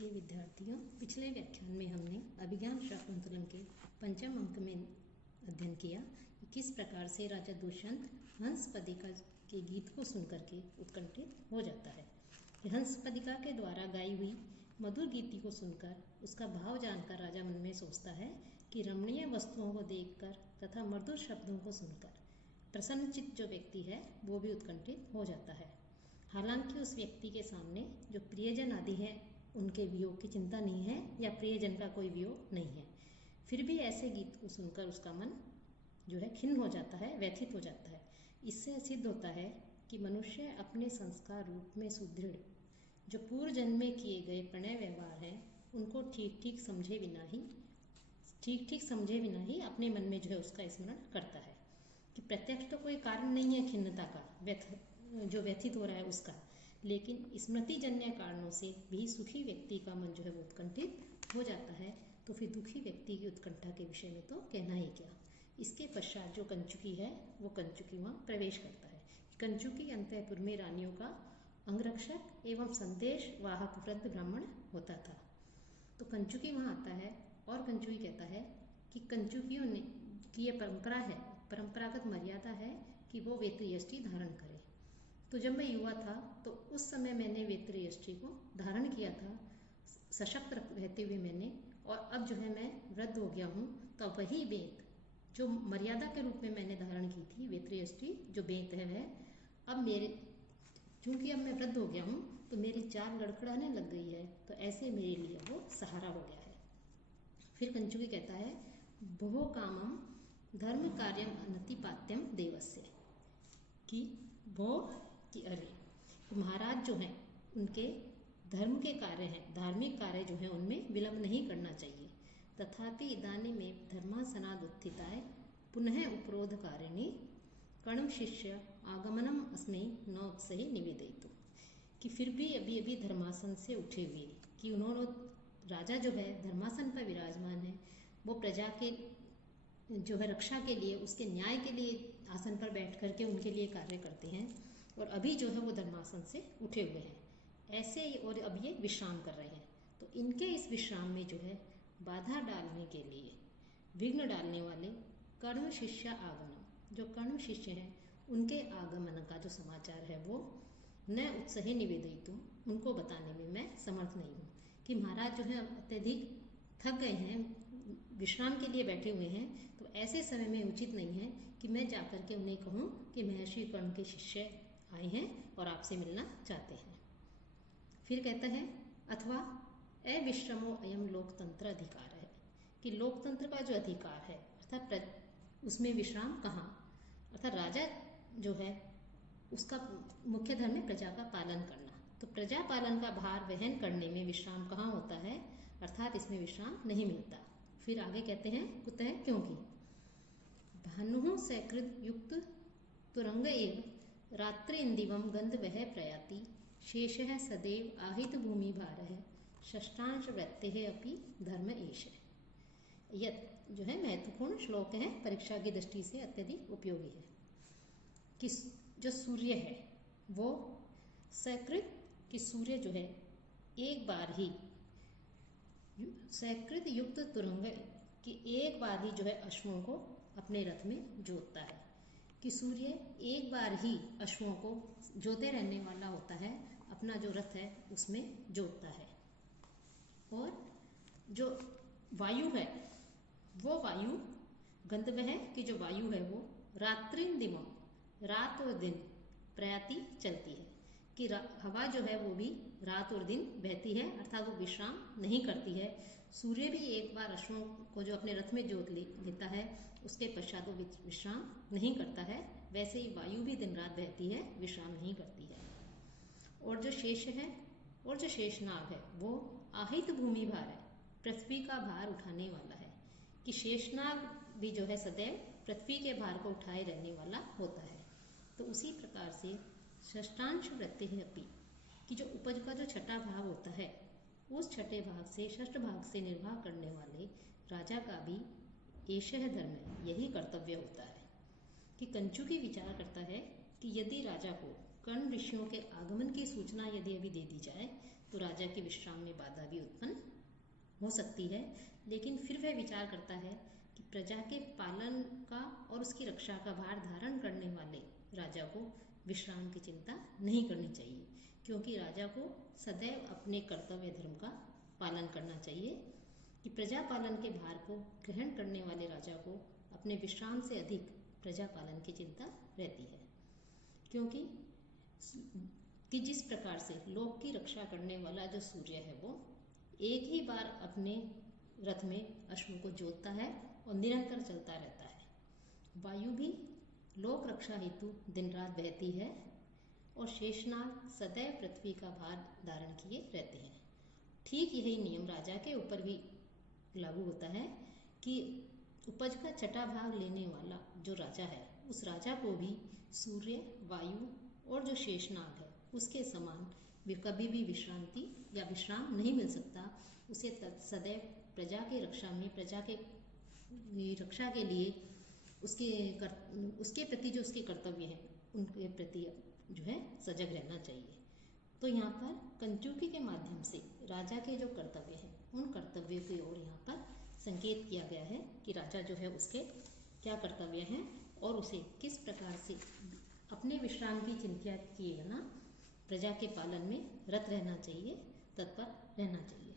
प्रिय विद्यार्थियों, पिछले व्याख्यान में हमने अभिज्ञान शाकुंतलम के पंचम अंक में अध्ययन किया कि किस प्रकार से राजा दुष्यंत हंसपदिका के गीत को सुनकर के उत्कंठित हो जाता है। हंसपदिका के द्वारा गाई हुई मधुर गीति को सुनकर उसका भाव जानकर राजा मन में सोचता है कि रमणीय वस्तुओं को देखकर तथा मधुर शब्दों को सुनकर प्रसन्नचित्त जो व्यक्ति है वो भी उत्कंठित हो जाता है। हालांकि उस व्यक्ति के सामने जो प्रियजन आदि है उनके वियोग की चिंता नहीं है या प्रियजन का कोई वियोग नहीं है, फिर भी ऐसे गीत को सुनकर उसका मन जो है खिन्न हो जाता है, व्यथित हो जाता है। इससे सिद्ध होता है कि मनुष्य अपने संस्कार रूप में सुदृढ़ जो पूर्व जन्म में किए गए प्रणय व्यवहार हैं उनको ठीक ठीक समझे बिना ही अपने मन में जो है उसका स्मरण करता है कि प्रत्यक्ष तो कोई कारण नहीं है खिन्नता का, जो व्यथित हो रहा है उसका, लेकिन स्मृति जन्य कारणों से भी सुखी व्यक्ति का मन जो है वो उत्कंठित हो जाता है। तो फिर दुखी व्यक्ति की उत्कंठा के विषय में तो कहना ही क्या। इसके पश्चात जो कंचुकी है वो कंचुकी वहाँ प्रवेश करता है। कंचुकी अंतःपुर में रानियों का अंगरक्षक एवं संदेश वाहक वृद्ध ब्राह्मण होता था। तो कंचुकी वहाँ आता है और कंचुकी कहता है कि कंचुकियों ने की ये परंपरा है, परंपरागत मर्यादा है कि वो वेत्रयष्टि धारण करे। तो जब मैं युवा था तो उस समय मैंने वेत्रयष्टि को धारण किया था, सशक्त रहते हुए मैंने, और अब जो है मैं वृद्ध हो गया हूँ तो वही बेत जो मर्यादा के रूप में मैंने धारण की थी, वेत्रयष्टि जो बेत है, अब मेरे चूंकि अब मैं वृद्ध हो गया हूँ तो मेरी चाल लड़खड़ाने लग गई है, तो ऐसे मेरे लिए वो सहारा हो गया है। फिर कंचुकी कहता है बहु कामम धर्म कार्यम अनतिपात्यम देवस्य, कि वो कि अरे महाराज जो हैं उनके धर्म के कार्य हैं, धार्मिक कार्य जो है उनमें विलंब नहीं करना चाहिए। तथापि इदानीं में धर्मासनाद उत्थिताय पुनः उपरोध कारिणी कण्व शिष्य आगमनम अस्मै न उत्सहे निवेदयितु, कि फिर भी अभी अभी धर्मासन से उठे हुए कि उन्होंने राजा जो है धर्मासन पर विराजमान है, वो प्रजा के जो है रक्षा के लिए, उसके न्याय के लिए आसन पर बैठ करके उनके लिए कार्य करते हैं, और अभी जो है वो धर्मासन से उठे हुए हैं ऐसे ही, और अब ये विश्राम कर रहे हैं। तो इनके इस विश्राम में जो है बाधा डालने के लिए, विघ्न डालने वाले कण्व शिष्य आगमन, जो कण्व शिष्य हैं उनके आगमन का जो समाचार है वो न उत्साही निवेदितुम, उनको बताने में मैं समर्थ नहीं हूँ कि महाराज जो है अत्यधिक थक गए हैं, विश्राम के लिए बैठे हुए हैं, तो ऐसे समय में उचित नहीं है कि मैं जाकर के उन्हें कहूँ कि महर्षि कर्ण के शिष्य आए हैं और आपसे मिलना चाहते हैं। फिर कहता है अथवा अविश्रमो अयम लोकतंत्र अधिकार है, कि लोकतंत्र का जो अधिकार है अर्थात उसमें विश्राम कहाँ, अर्थात राजा जो है उसका मुख्य धर्म है प्रजा का पालन करना, तो प्रजा पालन का भार वहन करने में विश्राम कहाँ होता है, अर्थात इसमें विश्राम नहीं मिलता। फिर आगे कहते हैं कुतः, क्योंकि भानु सकृत युक्त तुरंग एव रात्रि इंदिवम गंध वह प्रयाति शेष है सदैव आहित भूमि भार है षष्ठांश वृत्ते है अपि धर्म एश। यह जो है महत्वपूर्ण श्लोक है, परीक्षा की दृष्टि से अत्यधिक उपयोगी है। कि जो सूर्य है वो सकृत, कि सूर्य जो है एक बार ही सकृत युक्त तुरंग, कि एक बार ही जो है अश्वों को अपने रथ में जोतता है, कि सूर्य एक बार ही अश्वों को जोते रहने वाला होता है, अपना जो रथ है उसमें जोतता है। और जो वायु है वो वायु गंधर्व है, कि जो वायु है वो रात्रिन दिवम, रात और दिन प्रयाति चलती है, कि हवा जो है वो भी रात और दिन बहती है, अर्थात वो विश्राम नहीं करती है। सूर्य भी एक बार अश्वों को जो अपने रथ में जोत लेता है उसके पश्चात वो विश्राम नहीं करता है, वैसे ही वायु भी दिन रात बहती है, विश्राम नहीं करती है। और जो शेष है और जो शेषनाग है वो आहित भूमि भार है, पृथ्वी का भार उठाने वाला है, कि शेषनाग भी जो है सदैव पृथ्वी के भार को उठाए रहने वाला होता है। तो उसी प्रकार से षष्ठांश वृत्ति है अपि, कि जो उपज का जो छठा भाग होता है उस छठे भाग से षष्ठ भाग से निर्वाह करने वाले राजा का भी एषः धर्म है, यही कर्तव्य होता है। कि कंचुकी विचार करता है कि यदि राजा को कर्ण ऋषियों के आगमन की सूचना यदि अभी दे दी जाए तो राजा के विश्राम में बाधा भी उत्पन्न हो सकती है। लेकिन फिर वह विचार करता है कि प्रजा के पालन का और उसकी रक्षा का भार धारण करने वाले राजा को विश्राम की चिंता नहीं करनी चाहिए, क्योंकि राजा को सदैव अपने कर्तव्य धर्म का पालन करना चाहिए। कि प्रजा पालन के भार को ग्रहण करने वाले राजा को अपने विश्राम से अधिक प्रजा पालन की चिंता रहती है, क्योंकि कि जिस प्रकार से लोक की रक्षा करने वाला जो सूर्य है वो एक ही बार अपने रथ में अश्वों को जोतता है और निरंतर चलता रहता है, वायु भी लोक रक्षा हेतु दिन रात बहती है और शेषनाग सदैव पृथ्वी का भार धारण किए रहते हैं। ठीक यही नियम राजा के ऊपर भी लागू होता है कि उपज का छठा भाग लेने वाला जो राजा है उस राजा को भी सूर्य, वायु और जो शेषनाग है उसके समान कभी भी विश्रांति या विश्राम नहीं मिल सकता। उसे सदैव प्रजा के रक्षा में, प्रजा के रक्षा के लिए उसके प्रति जो उसके कर्तव्य हैं उनके प्रति जो है सजग रहना चाहिए। तो यहाँ पर कंचुकी के माध्यम से राजा के जो कर्तव्य हैं उन कर्तव्यों की ओर यहाँ पर संकेत किया गया है कि राजा जो है उसके क्या कर्तव्य हैं और उसे किस प्रकार से अपने विश्राम की चिंता किए बिना प्रजा के पालन में रत रहना चाहिए, तत्पर रहना चाहिए।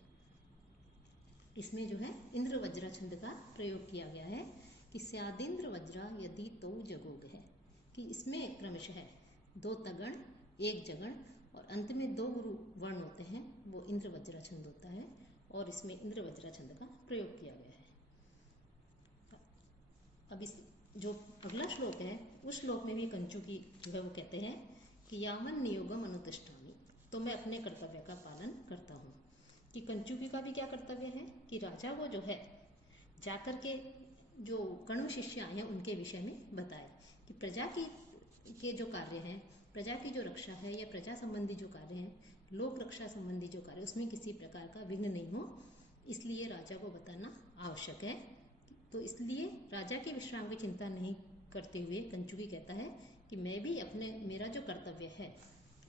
इसमें जो है इंद्र वज्रा छंद का प्रयोग किया गया है कि स्यादिंद्र वज्रा यदि तो जगोग है, कि इसमें क्रमशः 2 तगण 1 जगण और अंत में 2 गुरु वर्ण होते हैं, वो इंद्र वज्रा छंद होता है और इसमें इंद्र वज्रा छंद का प्रयोग किया गया है। अब इस जो अगला श्लोक है उस श्लोक में भी कंचुकी जो है वो कहते हैं कि यावन नियोगम अनुतिष्ठामि, तो मैं अपने कर्तव्य का पालन करता हूँ। कि कंचुकी का भी क्या कर्तव्य है कि राजा को जो है जाकर के जो कण्व शिष्य आए हैं उनके विषय में बताए कि प्रजा के जो कार्य हैं, प्रजा की जो रक्षा है या प्रजा संबंधी जो कार्य हैं, लोक रक्षा संबंधी जो कार्य, उसमें किसी प्रकार का विघ्न नहीं हो, इसलिए राजा को बताना आवश्यक है। तो इसलिए राजा के विश्राम की चिंता नहीं करते हुए कंचुकी कहता है कि मैं भी मेरा जो कर्तव्य है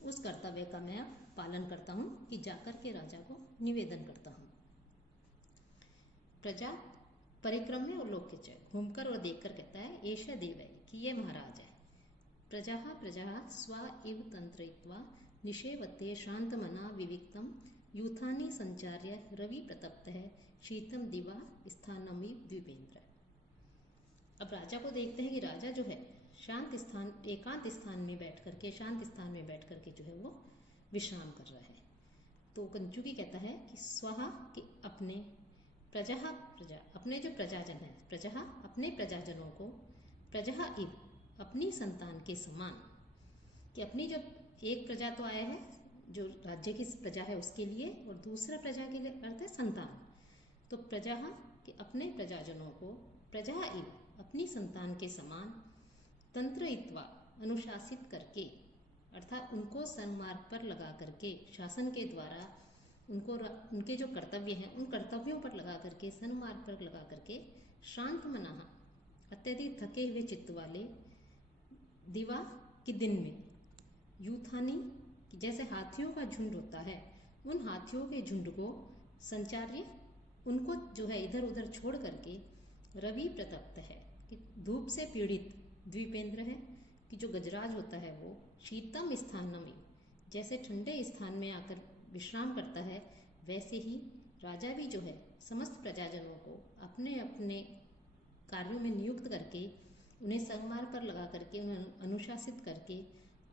उस कर्तव्य का मैं पालन करता हूँ कि जाकर के राजा को निवेदन करता हूँ। प्रजा परिक्रम में और लोक के चय घूमकर और देखकर कहता है एषा देव है कि ये महाराज है। प्रजा स्व इव तंत्रयित्वा निषेवते शांतमना विविक्तम यूथानि संचार्य रवि प्रतप्त है शीतम दिवा स्थानमिव द्वीपेंद्र। अब राजा को देखते हैं कि राजा जो है शांत स्थान, एकांत स्थान में बैठ करके, शांत स्थान में बैठ करके जो है वो विश्राम कर रहा है। तो कंचुकी कहता है कि स्वहा कि अपने प्रजा अपने जो प्रजाजन है, प्रजा अपने प्रजाजनों को, प्रजा इव अपनी संतान के समान, कि अपनी जब एक प्रजा तो आया है जो राज्य की प्रजा है उसके लिए और दूसरा प्रजा के लिए अर्थ है संतान। तो प्रजा कि अपने प्रजाजनों को प्रजा इव अपनी संतान के समान तंत्रयित्वा अनुशासित करके, अर्थात उनको सन्मार्ग पर लगा करके, शासन के द्वारा उनके जो कर्तव्य हैं उन कर्तव्यों पर लगा करके, सन्मार्ग पर लगा करके, शांत मना अत्यधिक थके हुए चित्त वाले, दिवा के दिन में, यूथानी जैसे हाथियों का झुंड होता है उन हाथियों के झुंड को संचार्य उनको जो है इधर उधर छोड़ करके, रवि प्रतप्त है कि धूप से पीड़ित, द्वीपेंद्र है कि जो गजराज होता है वो, शीतम स्थानम जैसे ठंडे स्थान में आकर विश्राम करता है, वैसे ही राजा भी जो है समस्त प्रजाजनों को अपने अपने कार्यों में नियुक्त करके, उन्हें संगमार्ग पर लगा करके, उन्हें अनुशासित करके,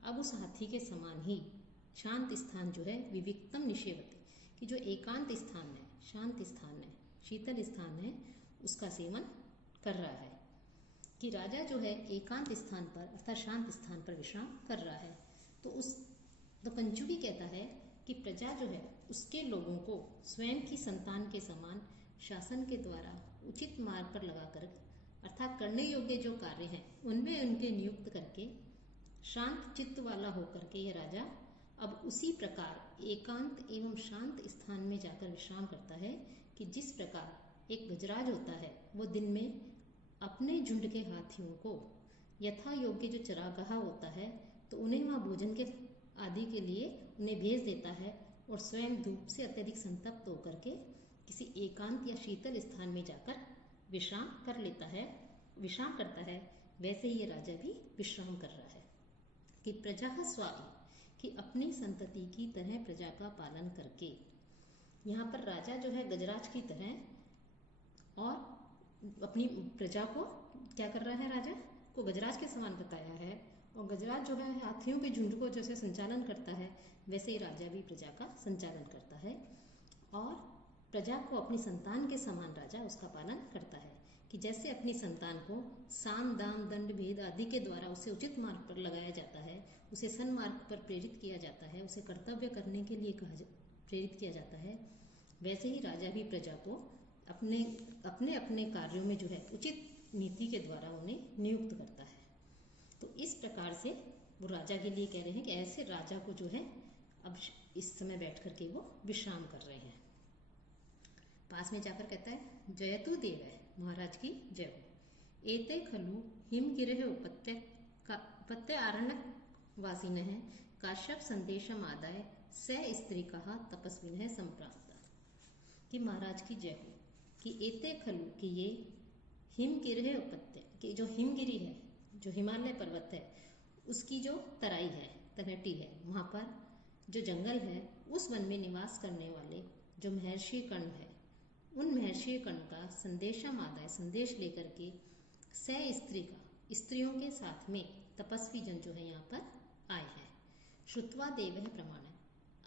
अब उस हाथी के समान ही शांत स्थान जो है विविक्तम निषेवते कि जो एकांत स्थान है, शांत स्थान है, शीतल स्थान है, उसका सेवन कर रहा है। कि राजा जो है एकांत स्थान पर अर्थात शांत स्थान पर विश्राम कर रहा है। तो कंचुकी कहता है कि प्रजा जो है उसके लोगों को स्वयं की संतान के समान शासन के द्वारा उचित मार्ग पर लगाकर, अर्थात करने योग्य जो कार्य हैं उनमें उनके नियुक्त करके शांत चित्त वाला होकर के यह राजा अब उसी प्रकार एकांत एवं शांत स्थान में जाकर विश्राम करता है कि जिस प्रकार एक गजराज होता है वो दिन में अपने झुंड के हाथियों को यथा योग्य जो चरागाह होता है तो उन्हें वहाँ भोजन के आदि के लिए उन्हें भेज देता है और स्वयं धूप से अत्यधिक संतप्त होकर के किसी एकांत या शीतल स्थान में जाकर विश्राम करता है, वैसे ही ये राजा भी विश्राम कर रहा है। कि प्रजा स्वाई, कि अपनी संतति की तरह प्रजा का पालन करके, यहाँ पर राजा जो है गजराज की तरह और अपनी प्रजा को क्या कर रहा है, राजा को गजराज के समान बताया है। और गजराज जो है हाथियों के झुंड को जैसे संचालन करता है, वैसे ही राजा भी प्रजा का संचालन करता है और प्रजा को अपनी संतान के समान राजा उसका पालन करता है। कि जैसे अपनी संतान को साम दाम दंड भेद आदि के द्वारा उसे उचित मार्ग पर लगाया जाता है, उसे सन्मार्ग पर प्रेरित किया जाता है, उसे कर्तव्य करने के लिए प्रेरित किया जाता है, वैसे ही राजा भी प्रजा को अपने अपने कार्यों में जो है उचित नीति के द्वारा उन्हें नियुक्त करता है। तो इस प्रकार से वो राजा के लिए कह रहे हैं कि ऐसे राजा को जो है अब इस समय बैठ करके वो विश्राम कर रहे हैं। पास में जाकर कहता है, जयतु देव है, महाराज की जय हो। एते खलु हिम गिरे उपत्य आरण्यक वासिन है, काश्यप संदेशम आदाय स स्त्री कहा तपस्विन है संप्राप्ता। कि महाराज की जय हो। कि एते खलु, कि ये हिम गिरे उपत्य, कि जो हिमगिरी है, जो हिमालय पर्वत है, उसकी जो तराई है, तलहटी है, वहाँ पर जो जंगल है, उस वन में निवास करने वाले जो महर्षि कर्ण है, उन महर्षि कर्ण का संदेशम आदाय, संदेश लेकर के स स्त्री का, स्त्रियों के साथ में तपस्वी जन जो है यहाँ पर आए हैं। श्रुत्वा देव है प्रमाण है,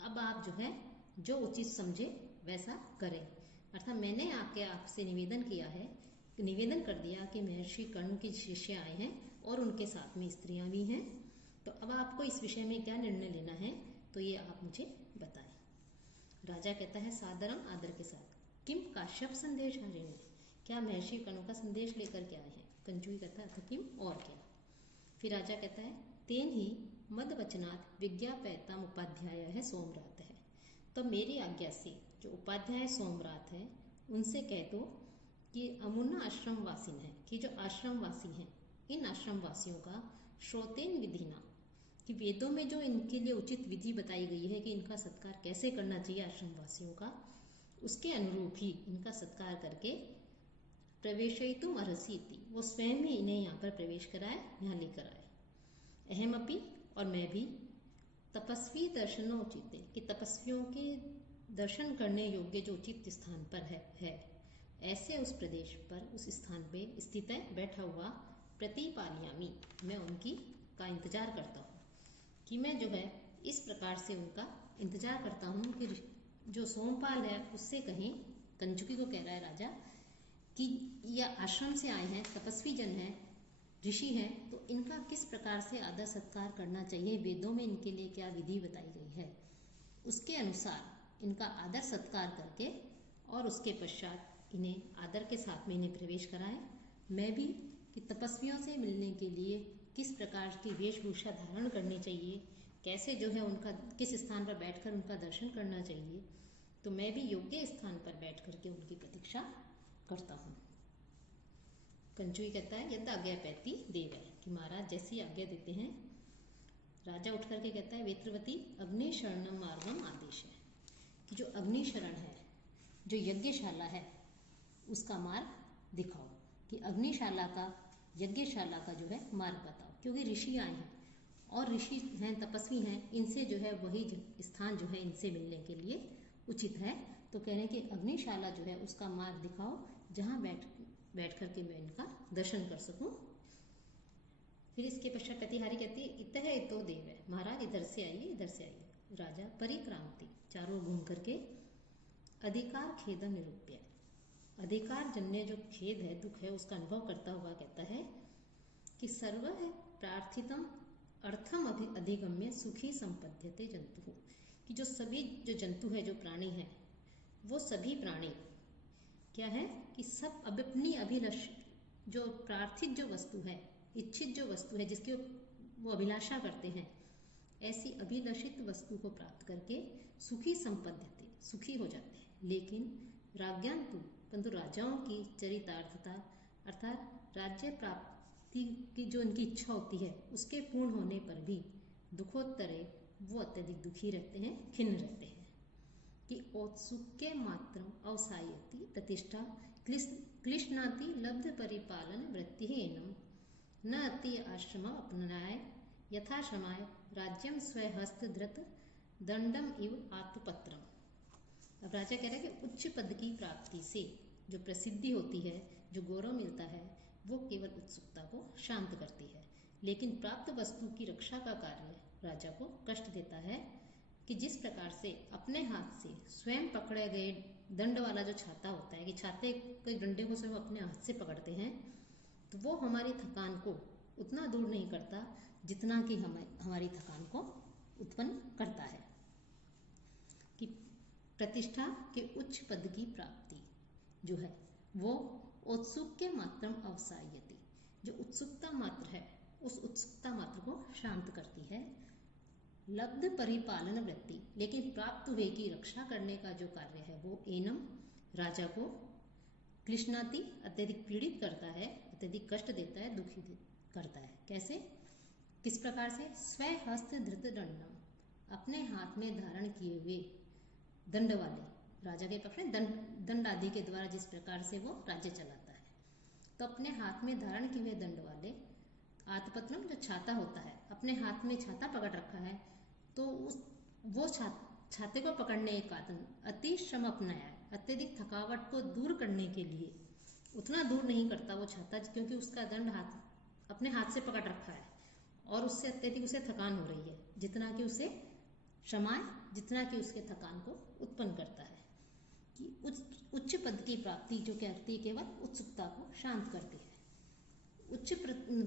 अब आप जो है जो उचित समझे वैसा करें। अर्थात मैंने आके आपसे निवेदन कर दिया कि महर्षि कर्ण के शिष्य आए हैं और उनके साथ में स्त्रियां भी हैं, तो अब आपको इस विषय में क्या निर्णय लेना है, तो ये आप मुझे बताएं। राजा कहता है सादरम, आदर के साथ, किम काश्यप संदेश हरिणे, क्या महर्षि कर्ण का संदेश लेकर के आए हैं। कंचुई कहता है किम, और क्या। फिर राजा कहता है तेन ही मद वचनात् विज्ञापयताम उपाध्याय है सोमरात है, तो मेरी आज्ञा से जो उपाध्याय सोमरात है उनसे कह दो कि अमुना आश्रम वासिन है, कि जो आश्रमवासी हैं, इन आश्रमवासियों का श्रोतेन विधिना, कि वेदों में जो इनके लिए उचित विधि बताई गई है कि इनका सत्कार कैसे करना चाहिए आश्रमवासियों का, उसके अनुरूप ही इनका सत्कार करके प्रवेशयितुम अर्हसि, वो स्वयं ही इन्हें यहाँ पर प्रवेश कराए, यहाँ लेकर आए। अहमपि, और मैं भी, तपस्वी दर्शनोचिते, कि तपस्वियों के दर्शन करने योग्य जो उचित स्थान पर है ऐसे उस प्रदेश पर, उस स्थान पे स्थित है, बैठा हुआ, प्रतिपालयामी, मैं उनकी का इंतजार करता हूँ। कि मैं जो है इस प्रकार से उनका इंतजार करता हूँ कि जो सोमपाल है उससे कहें, कंचुकी को कह रहा है राजा, कि यह आश्रम से आए हैं, तपस्वी जन हैं, ऋषि हैं, तो इनका किस प्रकार से आदर सत्कार करना चाहिए, वेदों में इनके लिए क्या विधि बताई गई है, उसके अनुसार इनका आदर सत्कार करके और उसके पश्चात इन्हें आदर के साथ में इन्हें प्रवेश कराएं। मैं भी कि तपस्वियों से मिलने के लिए किस प्रकार की वेशभूषा धारण करनी चाहिए, कैसे जो है उनका किस स्थान पर बैठकर उनका दर्शन करना चाहिए, तो मैं भी योग्य स्थान पर बैठ करके उनकी प्रतीक्षा करता हूँ। कंचुई कहता है यद आज्ञा पैती देव है, कि महाराज जैसी आज्ञा देते हैं। राजा उठ करके कहता है वेत्रवती अग्नि शरणम मार्गम आदेश है, कि जो अग्नि शरण है, जो यज्ञशाला है, उसका मार्ग दिखाओ, कि अग्निशाला का, यज्ञशाला का जो है मार्ग बताओ, क्योंकि ऋषि आए हैं और ऋषि हैं, तपस्वी हैं, इनसे जो है वही स्थान जो है इनसे मिलने के लिए उचित है। तो कह रहे हैं कि अग्निशाला जो है उसका मार्ग दिखाओ, जहाँ बैठ करके मैं इनका दर्शन कर सकूं। फिर इसके पश्चात प्रतिहारी कहती है इतः इतो देव है, महाराज इधर से आइए, इधर से आइए। राजा परिक्रांति, चारों घूम करके अधिकार खेद निरूप्य, अधिकार जन्य जो खेद है, दुख है, उसका अनुभव करता हुआ कहता है कि सर्व है प्रार्थितम अर्थम अधिगम्य सुखी संपद्यते जंतु, कि जो सभी जो जंतु है, जो प्राणी है, वो सभी प्राणी क्या है कि सब अपनी अभिलाष, जो प्रार्थित जो वस्तु है, इच्छित जो वस्तु है, जिसकी वो अभिलाषा करते हैं, ऐसी अभिलषित वस्तु को प्राप्त करके सुखी संपद्यते, सुखी हो जाते हैं। लेकिन राज्ञांतु, परंतु राजाओं की चरितार्थता अर्थात राज्य प्राप्ति की जो उनकी इच्छा होती है, उसके पूर्ण होने पर भी दुखोत्तरे वो अत्यधिक दुखी रहते हैं, खिन्न रहते हैं। कि औत्सुक्य मात्रम अवसायति प्रतिष्ठा क्लिश्नाति लब्ध परिपालन वृत्ति एनम न अति आश्रम अपनाय यथाश्रमाय राज्यम स्वहस्त धृत दंडम इव आत्मपत्रम। अब राजा कह रहे हैं कि उच्च पद की प्राप्ति से जो प्रसिद्धि होती है, जो गौरव मिलता है, वो केवल उत्सुकता को शांत करती है, लेकिन प्राप्त वस्तु की रक्षा का कार्य राजा को कष्ट देता है कि जिस प्रकार से अपने हाथ से स्वयं पकड़े गए दंड वाला जो छाता होता है, कि छाते के डंडे को स्वयं अपने हाथ से पकड़ते हैं, तो वो हमारी थकान को उतना दूर नहीं करता जितना कि हमारी थकान को उत्पन्न करता है। कि प्रतिष्ठा के उच्च पद की प्राप्ति जो है वो औत्सुक्य मात्रम अवसायति, जो उत्सुकता मात्र है उस उत्सुकता मात्र को शांत करती है। लब्ध परिपालन वृत्ति, लेकिन प्राप्त हुए की रक्षा करने का जो कार्य है वो एनम राजा को क्लिश्नाति अत्यधिक पीड़ित करता है, अत्यधिक कष्ट देता है, दुखी करता है। कैसे, किस प्रकार से? स्वहस्त धृत दंडम, अपने हाथ में धारण किए हुए दंड वाले, राजा के पक्ष में दंड आदि के द्वारा जिस प्रकार से वो राज्य चलाता है, तो अपने हाथ में धारण किए हुए दंड वाले आत्मपत्रम, जो छाता होता है, अपने हाथ में छाता पकड़ रखा है, तो वो छाते को पकड़ने के कारण अति श्रम अपनाया है, अत्यधिक थकावट को दूर करने के लिए उतना दूर नहीं करता वो छाता, क्योंकि उसका दंड अपने हाथ से पकड़ रखा है और उससे अत्यधिक उसे थकान हो रही है, जितना कि उसे क्षमाए, जितना कि उसके थकान को उत्पन्न करता है। कि उच्च पद की प्राप्ति जो कहती है केवल उत्सुकता को शांत करती है। उच्च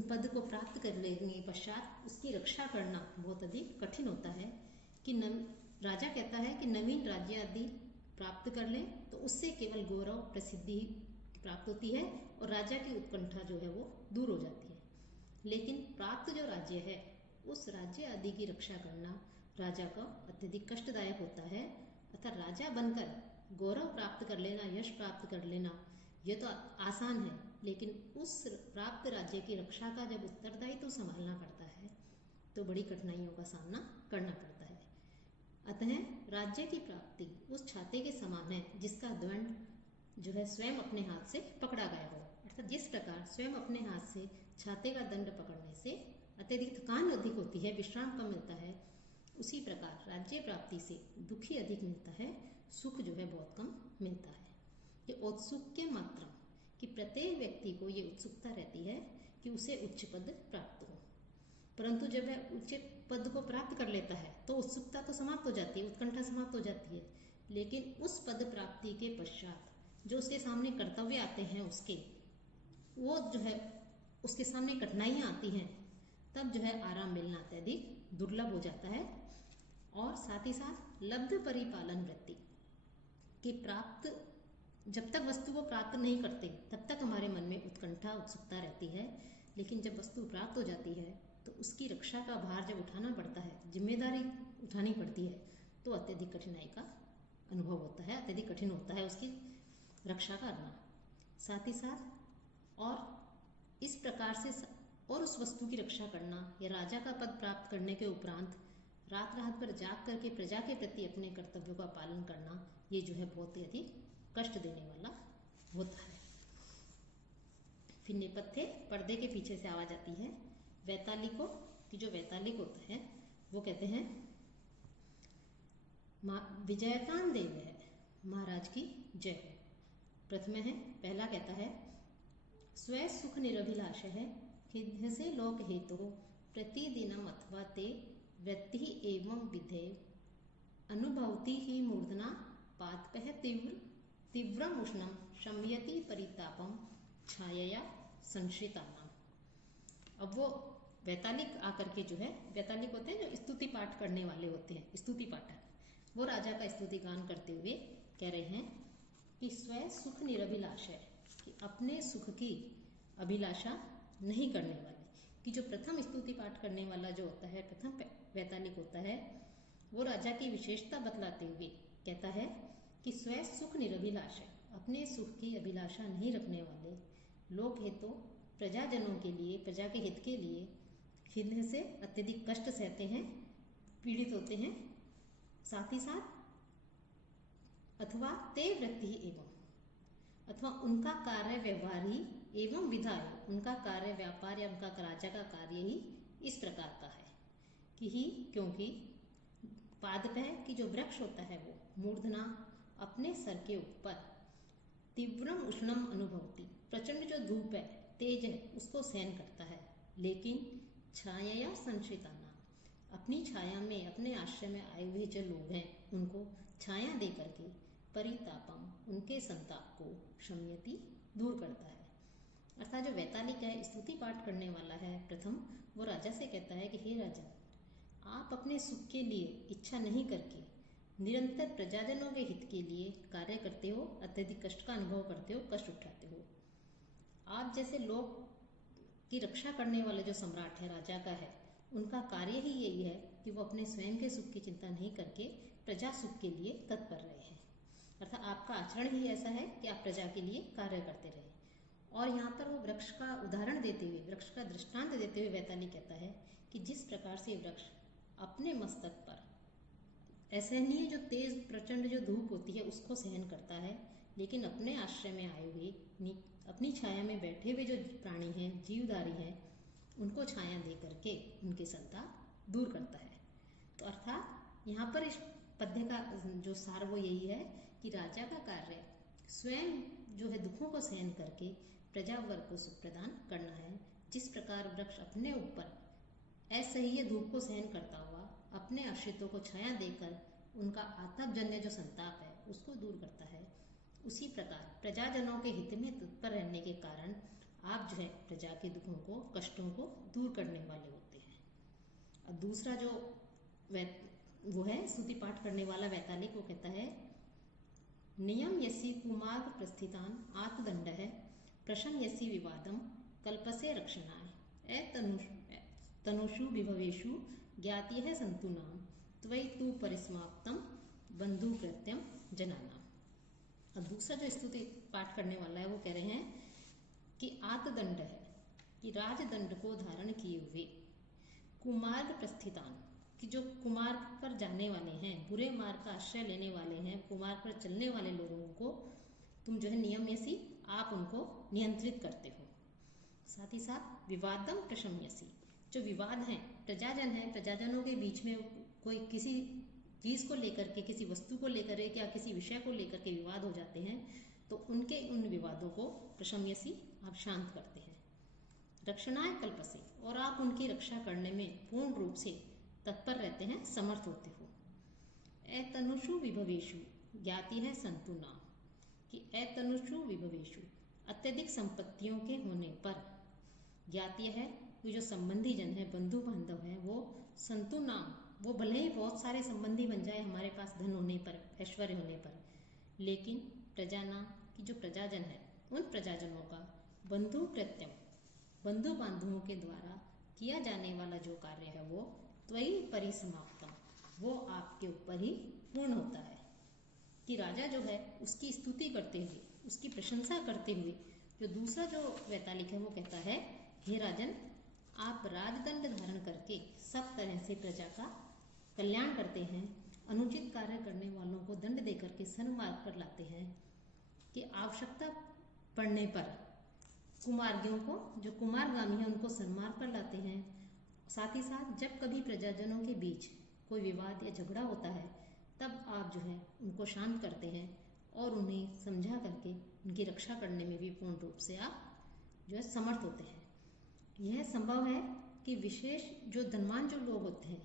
पद को प्राप्त कर लेने पश्चात उसकी रक्षा करना बहुत अधिक कठिन होता है। कि राजा कहता है कि नवीन राज्य आदि प्राप्त कर ले तो उससे केवल गौरव प्रसिद्धि प्राप्त होती है और राजा की उत्कंठा जो है वो दूर हो जाती है। लेकिन प्राप्त जो राज्य है उस राज्य आदि की रक्षा करना राजा का अत्यधिक कष्टदायक होता है। अतः राजा बनकर गौरव प्राप्त कर लेना, यश प्राप्त कर लेना, ये तो आसान है, लेकिन उस प्राप्त राज्य की रक्षा का जब उत्तरदायित्व तो संभालना पड़ता है तो बड़ी कठिनाइयों का सामना करना पड़ता है। अतः राज्य की प्राप्ति उस छाते के समान है जिसका दंड जो है स्वयं अपने हाथ से पकड़ा गया हो। अर्थात जिस प्रकार स्वयं अपने हाथ से छाते का दंड पकड़ने से अत्यधिक थकान अधिक होती है, विश्राम कम मिलता है, उसी प्रकार राज्य प्राप्ति से दुखी अधिक मिलता है, सुख जो है बहुत कम मिलता है। ये औत्सुक्य मात्रा कि प्रत्येक व्यक्ति को ये उत्सुकता रहती है कि उसे उच्च पद प्राप्त हो, परंतु जब वह उच्च पद को प्राप्त कर लेता है तो उत्सुकता तो समाप्त हो जाती है, उत्कंठा समाप्त हो जाती है। लेकिन उस पद प्राप्ति के पश्चात जो उसके सामने कर्तव्य आते हैं, उसके वो जो है उसके सामने कठिनाइयाँ आती हैं, तब जो है आराम मिलना अत्यधिक दुर्लभ हो जाता है। और साथ ही साथ लब्ध परिपालन वृत्ति कि प्राप्त जब तक वस्तु को प्राप्त नहीं करते तब तक हमारे मन में उत्कंठा उत्सुकता रहती है, लेकिन जब वस्तु प्राप्त हो जाती है तो उसकी रक्षा का भार जब उठाना पड़ता है, जिम्मेदारी उठानी पड़ती है, तो अत्यधिक कठिनाई का अनुभव होता है, अत्यधिक कठिन होता है उसकी रक्षा करना। साथ ही साथ और इस प्रकार से और उस वस्तु की रक्षा करना या राजा का पद प्राप्त करने के उपरांत रात रात पर जाग करके प्रजा के प्रति अपने कर्तव्यों का पालन करना, ये जो है बहुत ही अधिक कष्ट देने वाला होता है। फिर नेपथ्य पर्दे के पीछे से आवाज आती है वैतालिकों की। जो वैतालिक होता है वो कहते हैं विजयतान देव है, महाराज की जय हो। प्रथम है, पहला कहता है स्व सुख निरभिलाष है खिद्ध से लोक हेतु प्रतिदिनम अथवा ते वृत्ति एवं विधे अनुभवती ही मूर्धना पातपह तीव्रम उष्णम शम्यति परितापम छायया संश्रितानाम। अब वो वैतालिक आकर के जो है, वैतालिक होते हैं जो स्तुति पाठ करने वाले होते हैं, स्तुति पाठक, वो राजा का स्तुति गान करते हुए कह रहे हैं कि स्व सुख निरभिलाष है, कि अपने सुख की अभिलाषा नहीं करने वाले। कि जो प्रथम स्तुति पाठ करने वाला जो होता है, प्रथम वैतालिक होता है, वो राजा की विशेषता बतलाते हुए कहता है कि स्व सुख निरभिलाष है, अपने सुख की अभिलाषा नहीं रखने वाले, लोक हेतु प्रजाजनों के लिए, प्रजा के हित के लिए खिन्न से अत्यधिक कष्ट सहते हैं, पीड़ित होते हैं। साथ ही साथ अथवा ते वृत्ति एवं, अथवा उनका कार्य व्यवहार ही एवं विधाय, उनका कार्य व्यापार या उनका राजा का कार्य ही इस प्रकार का है कि ही, क्योंकि पादपः की जो वृक्ष होता है वो मूर्धना अपने सर के ऊपर तीव्रम उष्णम अनुभवती, प्रचंड जो धूप है, तेज है, उसको सहन करता है, लेकिन छाया संश्रिताना, अपनी छाया में, अपने आश्रय में आए हुए जो लोग हैं उनको छाया दे करके परितापम, उनके संताप को शम्यति, दूर करता है। अर्थात जो वैतालिक है, स्तुति पाठ करने वाला है प्रथम, वो राजा से कहता है कि हे राजा, आप अपने सुख के लिए इच्छा नहीं करके निरंतर प्रजाजनों के हित के लिए कार्य करते हो, अत्यधिक कष्ट का अनुभव करते हो, कष्ट उठाते हो। आप जैसे लोग की रक्षा करने वाले जो सम्राट है, राजा का है, उनका कार्य ही यही है कि वो अपने स्वयं के सुख की चिंता नहीं करके प्रजा सुख के लिए तत्पर रहे हैं। अर्थात आपका आचरण ही ऐसा है कि आप प्रजा के लिए कार्य करते रहे। और यहाँ पर वो वृक्ष का उदाहरण देते हुए, वृक्ष का दृष्टांत देते हुए वैताली कहता है कि जिस प्रकार से वृक्ष अपने मस्तक पर असहनीय जो तेज प्रचंड जो धूप होती है उसको सहन करता है, लेकिन अपने आश्रय में आए हुए, अपनी छाया में बैठे हुए जो प्राणी हैं, जीवधारी हैं, उनको छाया दे करके उनके संताप दूर करता है। तो अर्थात यहाँ पर इस पद्य का जो सार वो यही है कि राजा का कार्य स्वयं जो है दुखों को सहन करके प्रजा वर्ग को सुख प्रदान करना है। जिस प्रकार वृक्ष अपने ऊपर असह्य धूप को सहन करता हुआ अपने आश्रितों को छाया देकर उनका आतपजन्य जो संताप है उसको दूर करता है, उसी प्रकार प्रजाजनों के हित में तत्पर रहने के कारण आप जो है प्रजा के दुखों को, कष्टों को दूर करने वाले होते हैं। और दूसरा जो वो है स्तुति पाठ करने वाला वैतालिक, वो कहता है नियम यसी कुमार्ग प्रस्थितान आत्मदंड है प्रशम यसी विवादम कल्पसे रक्षणाय तनुषु विभवेशु ज्ञाति है संतु नाम त्वयि तु परिसमाप्तम बंधु कृत्यम जनाना। अब दूसरा जो स्तुति पाठ करने वाला है वो कह रहे हैं कि आत्मदंड है कि राजदंड को धारण किए हुए कुमार्ग प्रस्थितान, कि जो कुमार्ग पर जाने वाले हैं, बुरे मार्ग का आश्रय लेने वाले हैं, कुमार्ग पर चलने वाले लोगों को तुम जो है नियम्यसी, आप उनको नियंत्रित करते हो। साथ ही साथ विवादम प्रशम्यसी, जो विवाद हैं, प्रजाजन है, प्रजाजनों के बीच में कोई किसी चीज को लेकर के, किसी वस्तु को लेकर के या किसी विषय को लेकर के विवाद हो जाते हैं, तो उनके उन विवादों को प्रशम्यसी, आप शांत करते हैं। रक्षणाय कल्पसे, और आप उनकी रक्षा करने में पूर्ण रूप से तत्पर रहते हैं, समर्थ होते हो। एतनुषु विभवेशु ज्ञाति है संतु नाम, कि एतनुषु विभवेशु, अत्यधिक संपत्तियों के होने पर, ज्ञाति है कि जो संबंधी जन है, बंधु बांधव है, वो संतु नाम, वो भले ही बहुत सारे संबंधी बन जाए हमारे पास धन होने पर, ऐश्वर्य होने पर, लेकिन प्रजाना की जो प्रजाजन है, उन प्रजाजनों का बंधु कृत्यम, बंधु बांधवों के द्वारा किया जाने वाला जो कार्य है वो त्वयि परिसमाप्तम, वो आपके ऊपर ही पूर्ण होता है। कि राजा जो है उसकी स्तुति करते हुए, उसकी प्रशंसा करते हुए, जो दूसरा जो वैतालिक है वो कहता है, हे राजन, आप राजदंड धारण करके सब तरह से प्रजा का कल्याण करते हैं, अनुचित कार्य करने वालों को दंड देकर के सन्मार्ग पर लाते हैं, कि आवश्यकता पड़ने पर कुमार्गियों को, जो कुमारगामी है, उनको सन्मार्ग पर लाते हैं। साथ ही साथ जब कभी प्रजाजनों के बीच कोई विवाद या झगड़ा होता है, तब आप जो है उनको शांत करते हैं और उन्हें समझा करके उनकी रक्षा करने में भी पूर्ण रूप से आप जो है समर्थ होते हैं। यह संभव है कि विशेष जो धनवान जो लोग होते हैं,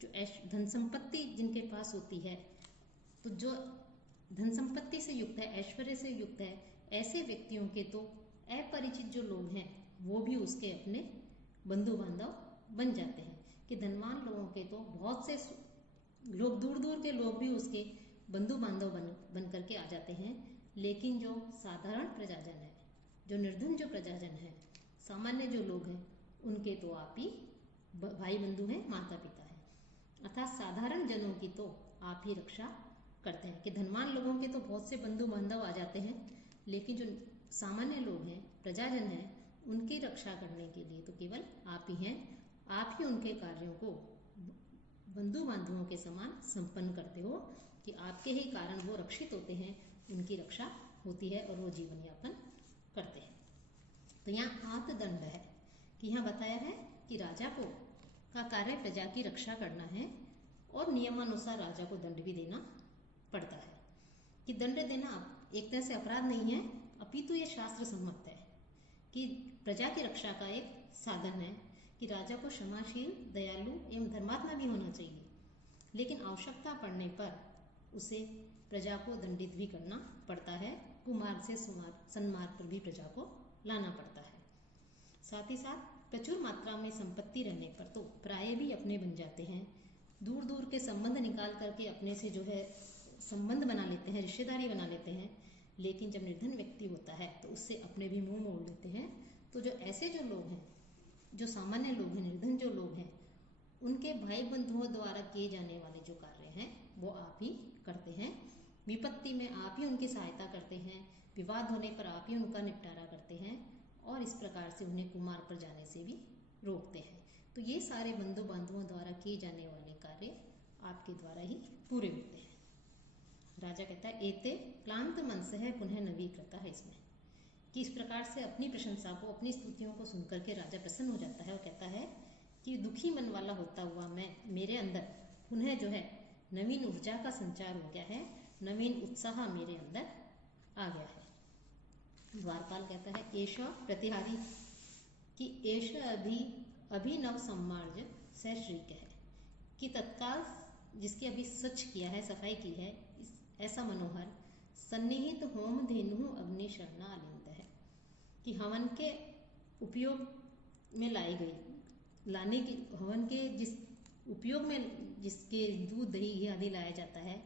जो धन संपत्ति जिनके पास होती है, तो जो धन संपत्ति से युक्त है, ऐश्वर्य से युक्त है, ऐसे व्यक्तियों के तो अपरिचित जो लोग हैं वो भी उसके अपने बंधु बांधव बन जाते हैं। कि धनवान लोगों के तो बहुत से लोग, दूर दूर के लोग भी उसके बंधु बांधव बन करके आ जाते हैं, लेकिन जो साधारण प्रजाजन है, जो निर्धन जो प्रजाजन है, सामान्य जो लोग हैं, उनके तो आप ही भाई बंधु हैं, माता पिता हैं। अर्थात साधारण जनों की तो आप ही रक्षा करते हैं। कि धनवान लोगों के तो बहुत से बंधु बांधव आ जाते हैं, लेकिन जो सामान्य लोग हैं, प्रजाजन हैं, उनकी रक्षा करने के लिए तो केवल आप ही हैं। आप ही उनके कार्यों को बंधु बांधवों के समान संपन्न करते हो, कि आपके ही कारण वो रक्षित होते हैं, उनकी रक्षा होती है और वो जीवन यापन करते हैं। तो यहाँ आत्मदंड है कि यहाँ बताया है कि राजा को का कार्य प्रजा की रक्षा करना है और नियमानुसार राजा को दंड भी देना पड़ता है। कि दंड देना एक तरह से अपराध नहीं है, अपितु ये शास्त्र सम्मत है कि प्रजा की रक्षा का एक साधन है कि राजा को क्षमाशील, दयालु एवं धर्मात्मा भी होना चाहिए, लेकिन आवश्यकता पड़ने पर उसे प्रजा को दंडित भी करना पड़ता है, कुमार्ग से सन्मार्ग पर भी प्रजा को लाना पड़ता है। साथ ही साथ प्रचुर मात्रा में संपत्ति रहने पर तो प्राय भी अपने बन जाते हैं, दूर दूर के संबंध निकाल करके अपने से जो है संबंध बना लेते हैं, रिश्तेदारी बना लेते हैं। लेकिन जब निर्धन व्यक्ति होता है तो उससे अपने भी मुंह मोड़ लेते हैं। तो जो ऐसे जो लोग हैं, जो सामान्य लोग हैं, निर्धन जो लोग हैं, उनके भाई बंधुओं द्वारा किए जाने वाले जो कार्य हैं वो आप ही करते हैं। विपत्ति में आप ही उनकी सहायता करते हैं, विवाद होने पर आप ही उनका निपटारा करते हैं और इस प्रकार से उन्हें कुमार्ग पर जाने से भी रोकते हैं। तो ये सारे बंधु बांधवों द्वारा किए जाने वाले कार्य आपके द्वारा ही पूरे होते हैं। राजा कहता है एते क्लांत मनस है पुनः नवीकृता है, इसमें कि इस प्रकार से अपनी प्रशंसा को, अपनी स्तुतियों को सुनकर के राजा प्रसन्न हो जाता है और कहता है कि दुखी मन वाला होता हुआ मेरे अंदर पुनः जो है नवीन ऊर्जा का संचार हो गया है, नवीन उत्साह मेरे अंदर आ गया है। द्वारपाल कहता है एष प्रतिहारी कि एष अभिनव सम्मार्ज स श्रीक है, कि तत्काल जिसकी अभी स्वच्छ किया है, सफाई की है, ऐसा मनोहर सन्निहित होम धेनु अग्नि शरणा आलिंद है, कि हवन के उपयोग में लाई गई, लाने की हवन के जिस उपयोग में जिसके दूध दही घी आदि लाया जाता है,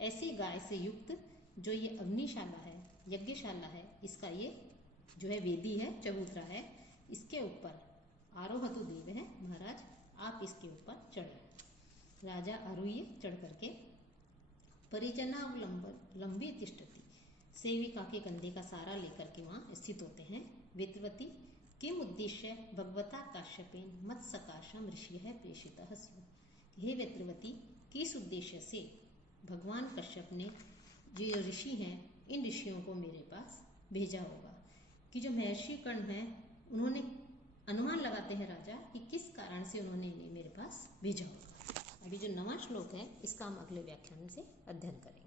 ऐसी गाय से युक्त जो ये अग्निशाला है, यज्ञशाला है, इसका ये जो है वेदी है, चबूतरा है, इसके ऊपर आरोहतु देव है, महाराज आप इसके ऊपर चढ़े। राजा आरोह्य चढ़ करके परिजनावलंबी तिष्ठति, सेविका के कंधे का सारा लेकर के वहाँ स्थित होते हैं। वेत्रवती किम उद्देश्य भगवता काश्यपेन मत सकाशम ऋषि है प्रेषितः स्युः, हे वेत्रवती किस उद्देश्य से भगवान कश्यप ने जो ऋषि हैं, इन ऋषियों को मेरे पास भेजा होगा। कि जो महर्षि कर्ण हैं, उन्होंने अनुमान लगाते हैं राजा कि किस कारण से उन्होंने इन्हें मेरे पास भेजा होगा। अभी जो 9वां श्लोक है इसका हम अगले व्याख्यान से अध्ययन करेंगे।